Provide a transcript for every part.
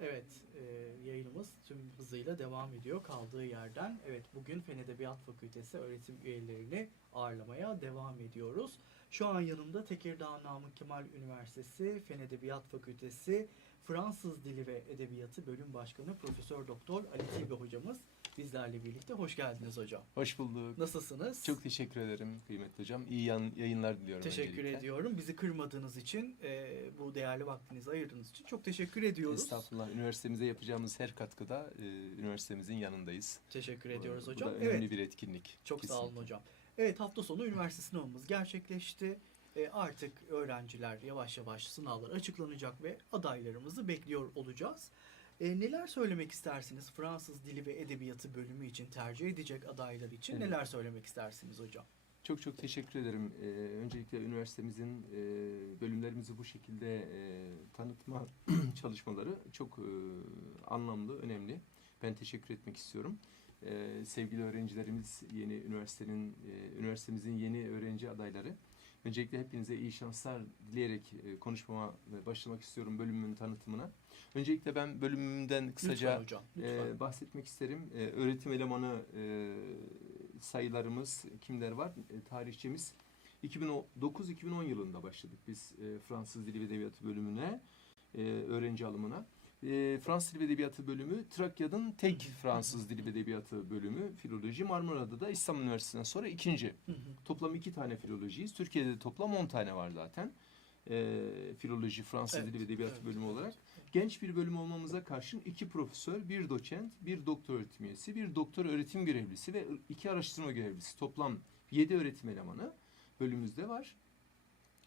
Evet, e, yayınımız tüm hızıyla devam ediyor kaldığı yerden. Evet, bugün Fen Edebiyat Fakültesi öğretim üyelerini ağırlamaya devam ediyoruz. Şu an yanımda Tekirdağ Namık Kemal Üniversitesi Fen Edebiyat Fakültesi Fransız Dili ve Edebiyatı Bölüm Başkanı Profesör Doktor Ali Tilbe hocamız bizlerle birlikte. Hoş geldiniz hocam. Hoş bulduk. Nasılsınız? Çok teşekkür ederim kıymetli hocam. İyi yan- yayınlar diliyorum Teşekkür öncelikle. ediyorum. Bizi kırmadığınız için, e, bu değerli vaktinizi ayırdığınız için çok teşekkür ediyoruz. Estağfurullah. Üniversitemize yapacağımız her katkıda e, üniversitemizin yanındayız. Teşekkür ediyoruz Bu- hocam. Bu da önemli Evet. bir etkinlik. Çok sağ olun Kesinlikle. hocam. Evet hafta sonu üniversite sınavımız gerçekleşti. E, artık öğrenciler yavaş yavaş sınavlar açıklanacak ve adaylarımızı bekliyor olacağız. E, neler söylemek istersiniz Fransız Dili ve Edebiyatı bölümü için tercih edecek adaylar için Evet. neler söylemek istersiniz hocam? Çok çok teşekkür ederim. Ee, öncelikle üniversitemizin e, bölümlerimizi bu şekilde e, tanıtma çalışmaları çok e, anlamlı, önemli. Ben teşekkür etmek istiyorum. Ee, sevgili öğrencilerimiz, yeni üniversitenin, e, üniversitemizin yeni öğrenci adayları. Öncelikle hepinize iyi şanslar dileyerek e, konuşmama e, başlamak istiyorum bölümümün tanıtımına. Öncelikle ben bölümümden kısaca lütfen hocam. Lütfen. ee, bahsetmek isterim. Ee, öğretim elemanı e, sayılarımız kimler var? E, tarihçimiz 2009-2010 yılında başladık biz e, Fransız Dili ve Edebiyatı bölümüne, e, öğrenci alımına. E, Fransız Dili ve Edebiyatı bölümü Trakya'nın tek Fransız Dili ve Edebiyatı bölümü filoloji. Marmara'da da İstanbul Üniversitesi'nden sonra ikinci. Toplam iki tane filolojiyiz. Türkiye'de de toplam 10 tane var zaten. E, filoloji, Fransız Evet, Dili ve Edebiyatı evet, bölümü olarak. Genç bir bölüm olmamıza karşın iki profesör, bir doçent, bir doktor öğretim üyesi, bir doktor öğretim görevlisi ve iki araştırma görevlisi. Toplam yedi öğretim elemanı bölümümüzde var.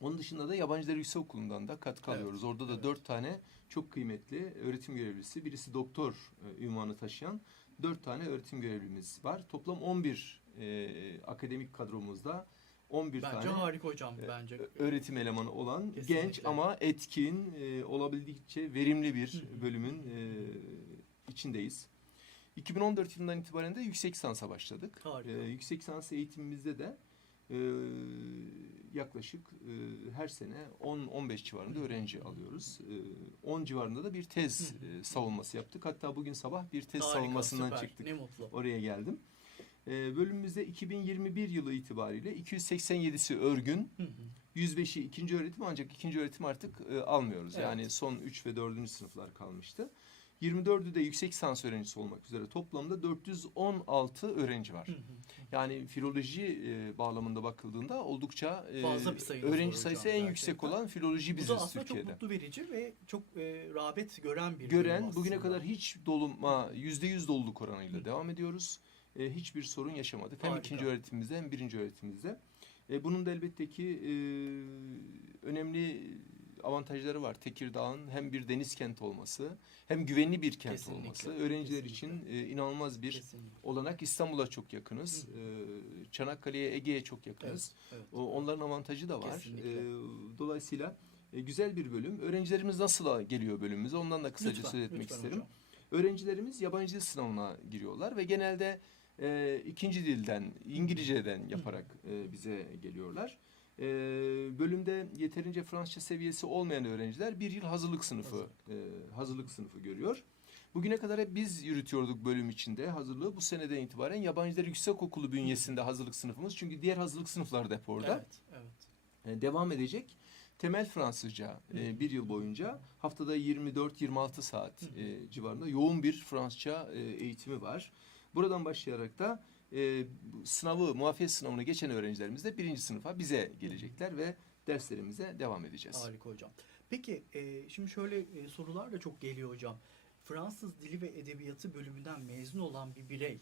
Onun dışında da Yabancı Dil Yüksek Okulu'ndan da katkı Evet, alıyoruz. Orada da evet. dört tane çok kıymetli öğretim görevlisi, birisi doktor e, ünvanı taşıyan dört tane öğretim görevlimiz var. Toplam 11 e, akademik kadromuzda 11 Bence tane harika hocam e, bence. öğretim elemanı olan Kesinlikle. genç ama etkin, e, olabildiğince verimli bir hı. bölümün e, içindeyiz. 2014 yılından itibaren de yüksek lisansa başladık. Harika. E, yüksek lisans eğitimimizde de e, yaklaşık e, her sene 10-15 civarında öğrenci alıyoruz. E, 10 civarında da bir tez e, savunması yaptık. Hatta bugün sabah bir tez Harika, savunmasından süper. çıktık. Ne mutlu. Oraya geldim. E, bölümümüzde 2021 yılı itibariyle 287'si örgün, Hı hı. 105'i ikinci öğretim ancak ikinci öğretim artık e, almıyoruz. Evet. Yani son 3 ve 4. sınıflar kalmıştı. 24'ü de yüksek lisans öğrencisi olmak üzere toplamda 416 öğrenci var. Hı hı. Yani filoloji e, bağlamında bakıldığında oldukça e, Fazla bir var öğrenci sayısı en gerçekten. yüksek olan filoloji Bu biziz da aslında Türkiye'de. çok mutlu verici ve çok e, rağbet gören bir Gören bugüne kadar hiç doluma %100 doluluk oranıyla devam ediyoruz. E, hiçbir sorun yaşamadık. Hem Harika. ikinci öğretimimizde hem birinci öğretimimizde. E, bunun da elbette ki e, önemli avantajları var. Tekirdağ'ın hem bir deniz kenti olması hem güvenli bir kent Kesinlikle, olması. Öğrenciler kesinlikle. için e, inanılmaz bir Kesinlikle. olanak. İstanbul'a çok yakınız. E, Çanakkale'ye, Ege'ye çok yakınız. Evet, evet. O, onların avantajı da var. Kesinlikle. E, dolayısıyla e, güzel bir bölüm. Öğrencilerimiz nasıl geliyor bölümümüze ondan da kısaca Lütfen, söz etmek lütfen isterim. hocam. Öğrencilerimiz yabancı dil sınavına giriyorlar ve genelde e, ikinci dilden, İngilizceden yaparak e, bize geliyorlar. E, bölümde yeterince Fransızca seviyesi olmayan öğrenciler bir yıl hazırlık sınıfı e, hazırlık sınıfı görüyor. Bugüne kadar hep biz yürütüyorduk bölüm içinde hazırlığı. Bu seneden itibaren Yabancı Dil Yüksekokulu bünyesinde hazırlık sınıfımız. Çünkü diğer hazırlık sınıfları da hep orada Evet, evet. e, devam edecek. Temel Fransızca e, bir yıl boyunca haftada 24-26 saat e, civarında yoğun bir Fransızca e, eğitimi var. Buradan başlayarak da e, sınavı, muafiyet sınavını geçen öğrencilerimiz de birinci sınıfa bize gelecekler ve derslerimize devam edeceğiz. Harika hocam. Peki e, şimdi şöyle e, sorular da çok geliyor hocam. Fransız Dili ve Edebiyatı bölümünden mezun olan bir birey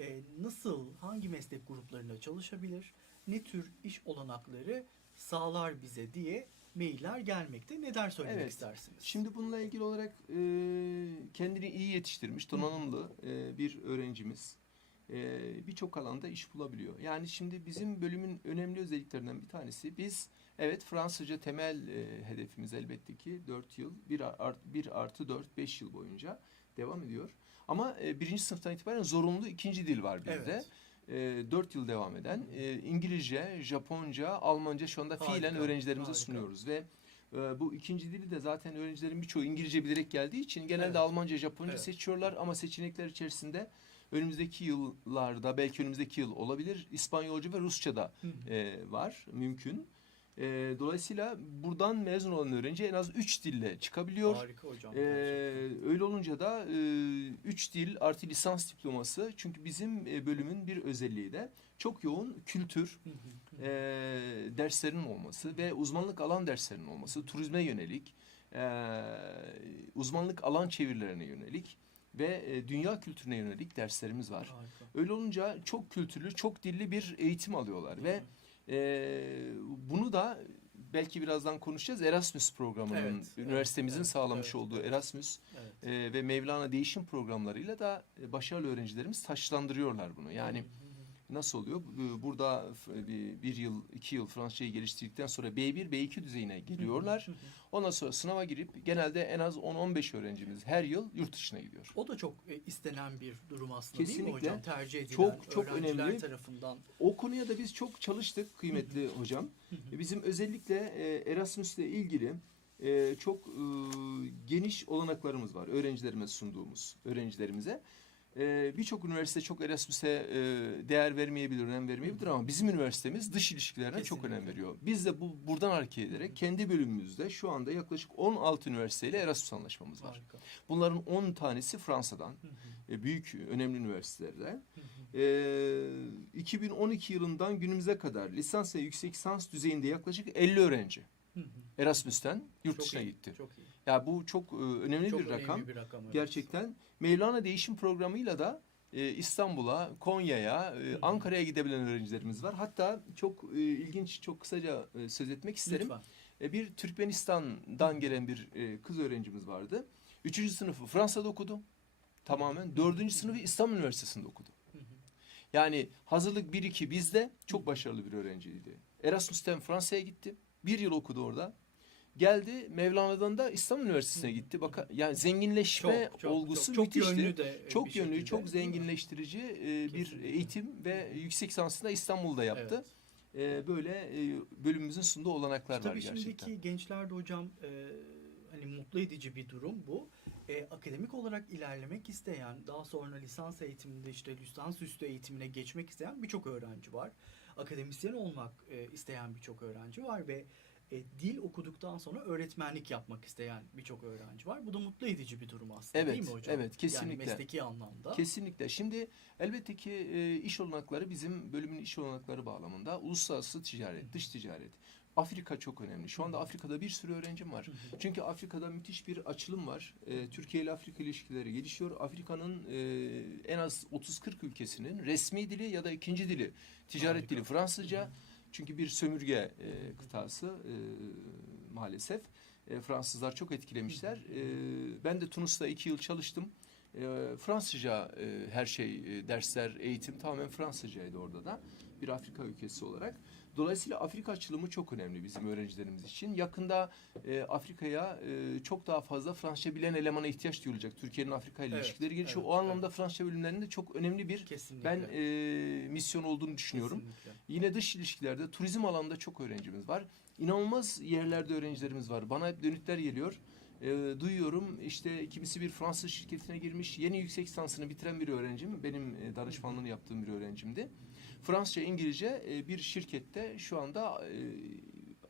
e, nasıl, hangi meslek gruplarında çalışabilir, ne tür iş olanakları sağlar bize diye mailler gelmekte. Neden söylemek Evet. istersiniz? Şimdi bununla ilgili olarak e, kendini iyi yetiştirmiş, donanımlı e, bir öğrencimiz e, birçok alanda iş bulabiliyor. Yani şimdi bizim bölümün önemli özelliklerinden bir tanesi biz evet Fransızca temel e, hedefimiz elbette ki 4 yıl 1 art, 1 artı 4 5 yıl boyunca devam ediyor. Ama e, birinci sınıftan itibaren zorunlu ikinci dil var bizde. Evet. E, 4 yıl devam eden e, İngilizce, Japonca, Almanca şu anda Harika, fiilen öğrencilerimize harika. sunuyoruz ve E, bu ikinci dili de zaten öğrencilerin birçoğu İngilizce bilerek geldiği için genelde Evet. Almanca, Japonca Evet. seçiyorlar ama seçenekler içerisinde önümüzdeki yıllarda belki önümüzdeki yıl olabilir İspanyolca ve Rusça da e, var mümkün. E, dolayısıyla buradan mezun olan öğrenci en az 3 dille çıkabiliyor. Harika hocam. Gerçekten. öyle olunca da 3 dil artı lisans diploması çünkü bizim e, bölümün bir özelliği de çok yoğun kültür e, derslerinin olması ve uzmanlık alan derslerinin olması, turizme yönelik, e, uzmanlık alan çevirilerine yönelik ve e, dünya kültürüne yönelik derslerimiz var. Harika. Öyle olunca çok kültürlü, çok dilli bir eğitim alıyorlar ve e, bunu da belki birazdan konuşacağız. Erasmus programının Evet, evet, üniversitemizin evet, sağlamış evet, olduğu evet. Erasmus Evet. e, ve Mevlana değişim programlarıyla da e, başarılı öğrencilerimiz taşlandırıyorlar bunu. Yani hı. Nasıl oluyor? Bu- Burada f- bir, yıl, iki yıl Fransızcayı geliştirdikten sonra B1, B2 düzeyine geliyorlar. Ondan sonra sınava girip genelde en az 10-15 öğrencimiz her yıl yurt dışına gidiyor. O da çok e, istenen bir durum aslında değil mi Kesinlikle. hocam? Tercih edilen Çok- çok öğrenciler önemli. tarafından. O konuya da biz çok çalıştık kıymetli hocam. E, Bizim özellikle e, Erasmus ile ilgili e, çok e, geniş olanaklarımız var öğrencilerime sunduğumuz öğrencilerimize. E, Birçok üniversite çok Erasmus'e e, değer vermeyebilir, önem vermeyebilir ama bizim üniversitemiz dış ilişkilerine çok Kesinlikle. önem veriyor. Biz de bu buradan hareket ederek kendi bölümümüzde şu anda yaklaşık 16 üniversiteyle Erasmus anlaşmamız var. Harika. Bunların 10 tanesi Fransa'dan, Hı hı. e, büyük önemli. Hı hı. E, 2012 yılından günümüze kadar lisans ve yüksek lisans düzeyinde yaklaşık 50 öğrenci Hı hı. Erasmus'ten yurt Çok dışına iyi, gitti. Çok iyi. Ya bu çok e, önemli Çok bir rakam. önemli bir rakam. evet. Gerçekten Mevlana Değişim Programı'yla da e, İstanbul'a, Konya'ya, e. Ankara'ya gidebilen öğrencilerimiz var. Hatta çok e, ilginç, çok kısaca e, söz etmek isterim. Lütfen. E, bir Türkmenistan'dan gelen bir e, kız öğrencimiz vardı. Üçüncü sınıfı Fransa'da okudu. Tamamen. Dördüncü sınıfı İstanbul Üniversitesi'nde okudu. Yani hazırlık 1-2 bizde çok başarılı bir öğrenciydi. Erasmus'ten Fransa'ya gitti. Bir yıl okudu orada. Geldi Mevlana'dan da İstanbul Üniversitesi'ne gitti. Baka, yani zenginleşme Çok, çok, olgusu çok, çok müthişti. yönlü de e, bir çok yönlü, şekilde, çok zenginleştirici e, bir Kesinlikle. eğitim ve yüksek lisansını da İstanbul'da yaptı. Evet. E, böyle e, bölümümüzün sunduğu olanaklar var Tabii gerçekten. şimdiki gençlerde hocam e, hani mutlu edici bir durum bu. E, akademik olarak ilerlemek isteyen, daha sonra lisans eğitiminde işte lisans üstü eğitimine geçmek isteyen birçok öğrenci var. Akademisyen olmak e, isteyen birçok öğrenci var ve e, dil okuduktan sonra öğretmenlik yapmak isteyen birçok öğrenci var. Bu da mutlu edici bir durum aslında Evet, değil mi hocam? evet, kesinlikle. Yani mesleki anlamda. Kesinlikle. Şimdi elbette ki e, iş olanakları bizim bölümün iş olanakları bağlamında uluslararası ticaret, dış ticaret. Afrika çok önemli. Şu anda Afrika'da bir sürü öğrencim var. Hı hı. Çünkü Afrika'da müthiş bir açılım var. E, Türkiye ile Afrika ilişkileri gelişiyor. Afrika'nın e, en az 30-40 ülkesinin resmi dili ya da ikinci dili, ticaret Harika. dili Fransızca. Çünkü bir sömürge e, kıtası e, maalesef. E, Fransızlar çok etkilemişler. E, ben de Tunus'ta iki yıl çalıştım. E, Fransızca e, her şey, e, dersler, eğitim tamamen Fransızcaydı orada da. Bir Afrika ülkesi olarak. Dolayısıyla Afrika açılımı çok önemli bizim öğrencilerimiz için. Yakında e, Afrika'ya e, çok daha fazla Fransızca bilen elemana ihtiyaç duyulacak. Türkiye'nin Afrika ile Evet, ilişkileri gelişiyor. evet, o anlamda Fransızca bölümlerinde çok önemli bir Kesinlikle. ben e, misyon olduğunu düşünüyorum. Kesinlikle. Yine dış ilişkilerde turizm alanında çok öğrencimiz var. İnanılmaz yerlerde öğrencilerimiz var. Bana hep dönütler geliyor. Ee, duyuyorum işte kimisi bir Fransız şirketine girmiş. Yeni yüksek lisansını bitiren bir öğrencim. Benim e, danışmanlığını yaptığım bir öğrencimdi. Fransızca, İngilizce e, bir şirkette şu anda e,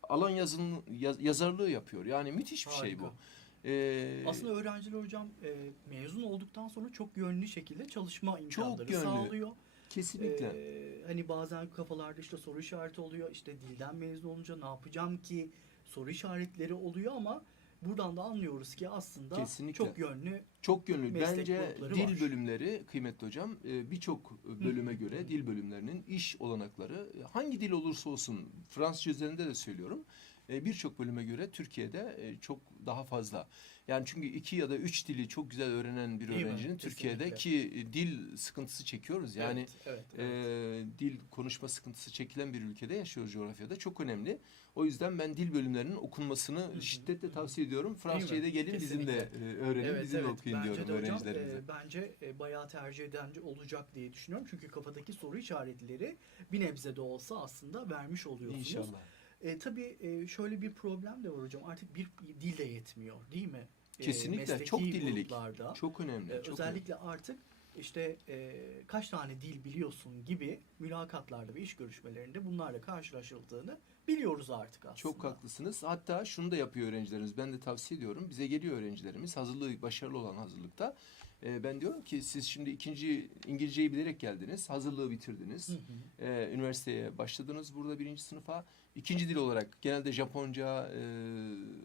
alan yazın, yaz- yazarlığı yapıyor. Yani müthiş bir şey bu. Harika. Ee, Aslında öğrenciler hocam e, mezun olduktan sonra çok yönlü şekilde çalışma imkanları yönlü. sağlıyor. kesinlikle. Ee, hani bazen kafalarda işte soru işareti oluyor. İşte dilden mezun olunca ne yapacağım ki soru işaretleri oluyor ama buradan da anlıyoruz ki aslında Kesinlikle. çok yönlü Çok yönlü. meslek Bence dil var. bölümleri kıymetli hocam e, birçok bölüme göre dil bölümlerinin iş olanakları e, hangi dil olursa olsun Fransızca üzerinde de söylüyorum. e, Birçok bölüme göre Türkiye'de çok daha fazla. Yani çünkü iki ya da üç dili çok güzel öğrenen bir Değil mi? öğrencinin Türkiye'de Kesinlikle. ki dil sıkıntısı çekiyoruz. Yani evet, evet, evet. e, dil konuşma sıkıntısı çekilen bir ülkede yaşıyoruz coğrafyada. Çok önemli. O yüzden ben dil bölümlerinin okunmasını hı. şiddetle tavsiye ediyorum. Fransızcayı da gelin bizim de Kesinlikle. e, öğrenin, Evet, bizim de evet. okuyun bence diyorum de hocam, öğrencilerimize. e, bence e, bayağı tercih eden olacak diye düşünüyorum. Çünkü kafadaki soru işaretleri bir nebze de olsa aslında vermiş oluyorsunuz. İnşallah. E, tabii e, şöyle bir problem de var hocam. Artık bir dil de yetmiyor değil mi? E, Kesinlikle. mesleki Çok dillilik. gruplarda. Çok önemli. E, çok özellikle artık işte e, kaç tane dil biliyorsun gibi mülakatlarda ve iş görüşmelerinde bunlarla karşılaşıldığını biliyoruz artık aslında. Çok haklısınız. Hatta şunu da yapıyor öğrencilerimiz. Ben de tavsiye ediyorum. Bize geliyor öğrencilerimiz hazırlığı başarılı olan hazırlıkta. Ee, ben diyorum ki siz şimdi ikinci İngilizceyi bilerek geldiniz. Hazırlığı bitirdiniz. Hı hı. Ee, üniversiteye başladınız burada birinci sınıfa. İkinci dil olarak genelde Japonca, e,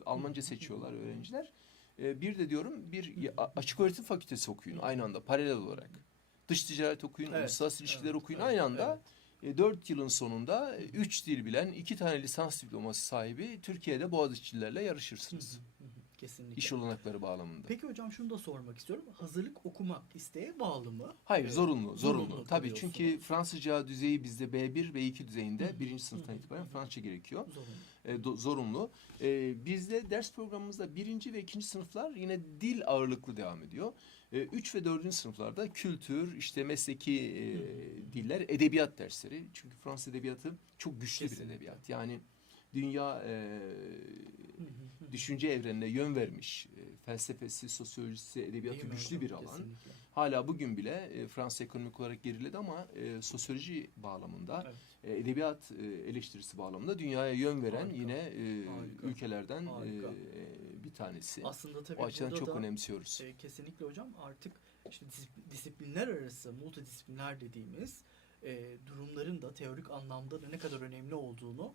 Almanca seçiyorlar öğrenciler. Ee, bir de diyorum bir açık öğretim fakültesi okuyun aynı anda paralel olarak. Dış ticaret okuyun, Evet, uluslararası ilişkiler evet, okuyun evet, aynı anda. evet. E, 4 yılın sonunda 3 dil bilen, 2 tane lisans diploması sahibi Türkiye'de Boğaziçi'lilerle yarışırsınız. hı hı. Kesinlikle. İş olanakları bağlamında. Peki hocam şunu da sormak istiyorum. Hazırlık okumak isteğe bağlı mı? Hayır Ee, zorunlu, zorunlu. zorunlu Tabii çünkü Fransızca düzeyi bizde B1 ve 2 düzeyinde Hı birinci sınıftan hı itibaren. Fransızca gerekiyor. Zorunlu. E, do- zorunlu. E, bizde ders programımızda birinci ve ikinci sınıflar yine dil ağırlıklı devam ediyor. E, üç ve dördüncü sınıflarda kültür, işte mesleki e, diller, edebiyat dersleri. Çünkü Fransız edebiyatı çok güçlü Kesinlikle. bir edebiyat. Yani dünya e, düşünce evrenine yön vermiş. E, felsefesi, sosyolojisi, edebiyatı Değil mi güçlü hocam? bir alan. Kesinlikle. Hala bugün bile e, Fransa ekonomik olarak geriledi ama e, sosyoloji bağlamında, Evet. e, edebiyat e, eleştirisi bağlamında dünyaya yön veren Harika, yine e, harika, ülkelerden e, harika. bir tanesi. Aslında tabii o açıdan çok da, önemsiyoruz. e, kesinlikle hocam artık işte dis- disiplinler arası, multidisipliner dediğimiz e, durumların da teorik anlamda da ne kadar önemli olduğunu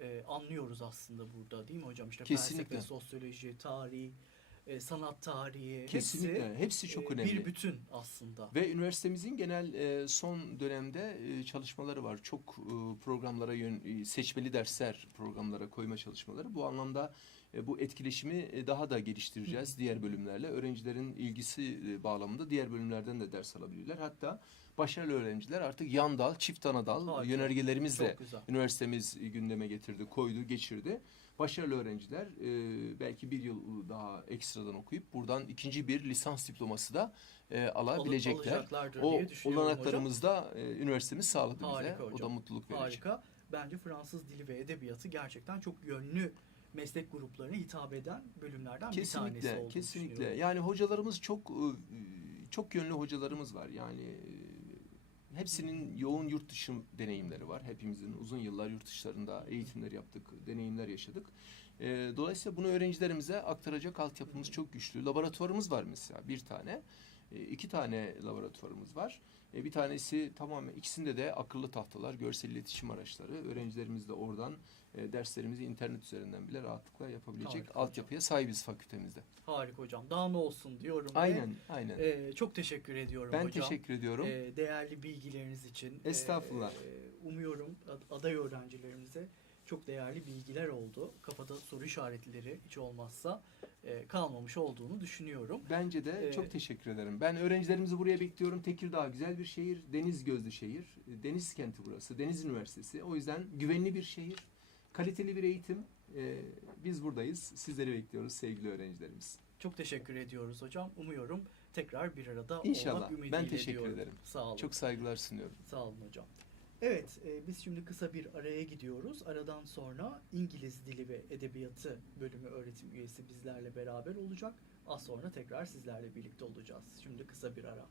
e, anlıyoruz aslında burada değil mi hocam? İşte Kesinlikle. felsefe, sosyoloji, tarih, e, sanat tarihi Kesinlikle. hepsi Hepsi çok e, önemli. bir bütün aslında. Ve üniversitemizin genel e, son dönemde e, çalışmaları var. Çok e, programlara yön, e, seçmeli dersler programlara koyma çalışmaları. Bu anlamda e, bu etkileşimi e, daha da geliştireceğiz diğer bölümlerle. Öğrencilerin ilgisi e, bağlamında diğer bölümlerden de ders alabilirler. Hatta başarılı öğrenciler artık yan dal, çift ana dal Harika. yönergelerimizle üniversitemiz gündeme getirdi, koydu, geçirdi. Başarılı öğrenciler e, belki bir yıl daha ekstradan okuyup buradan ikinci bir lisans diploması da e, alabilecekler. O diye düşünüyorum olanaklarımızı da e, üniversitemiz sağladı bize. Harika O da hocam. mutluluk verici. Harika. Bence Fransız dili ve edebiyatı gerçekten çok yönlü meslek gruplarına hitap eden bölümlerden bir tanesi Kesinlikle, olduğunu kesinlikle. Yani hocalarımız çok e, çok yönlü hocalarımız var. Yani e, hepsinin yoğun yurt dışı deneyimleri var. Hepimizin uzun yıllar yurt dışlarında eğitimler yaptık, deneyimler yaşadık. E, Dolayısıyla bunu öğrencilerimize aktaracak altyapımız çok güçlü. Laboratuvarımız var mesela bir tane. E, iki tane laboratuvarımız var. E, Bir tanesi tamamen ikisinde de akıllı tahtalar, görsel iletişim araçları. Öğrencilerimiz de oradan e, derslerimizi internet üzerinden bile rahatlıkla yapabilecek Harika hocam. altyapıya sahibiz fakültemizde. Harika hocam. Daha ne olsun diyorum. ve, Aynen, aynen. e, çok teşekkür ediyorum ben hocam. teşekkür ediyorum. E, değerli bilgileriniz için. E, Estağfurullah. umuyorum ad- aday öğrencilerimize çok değerli bilgiler oldu. Kafada soru işaretleri hiç olmazsa e, kalmamış olduğunu düşünüyorum. Bence de e, çok teşekkür ederim. Ben öğrencilerimizi buraya bekliyorum. Tekirdağ güzel bir şehir, deniz gözlü şehir. Deniz kenti burası, Deniz Üniversitesi. O yüzden güvenli bir şehir, kaliteli bir eğitim. E, biz buradayız. Sizleri bekliyoruz sevgili öğrencilerimiz. Çok teşekkür ediyoruz hocam. Umuyorum tekrar bir arada İnşallah. olmak ümidiyle Ben teşekkür diyorum. ederim. Sağ olun. Çok saygılar sunuyorum. Sağ olun hocam. Evet, e, biz şimdi kısa bir araya gidiyoruz. Aradan sonra İngiliz Dili ve Edebiyatı bölümü öğretim üyesi bizlerle beraber olacak. Az sonra tekrar sizlerle birlikte olacağız. Şimdi kısa bir ara.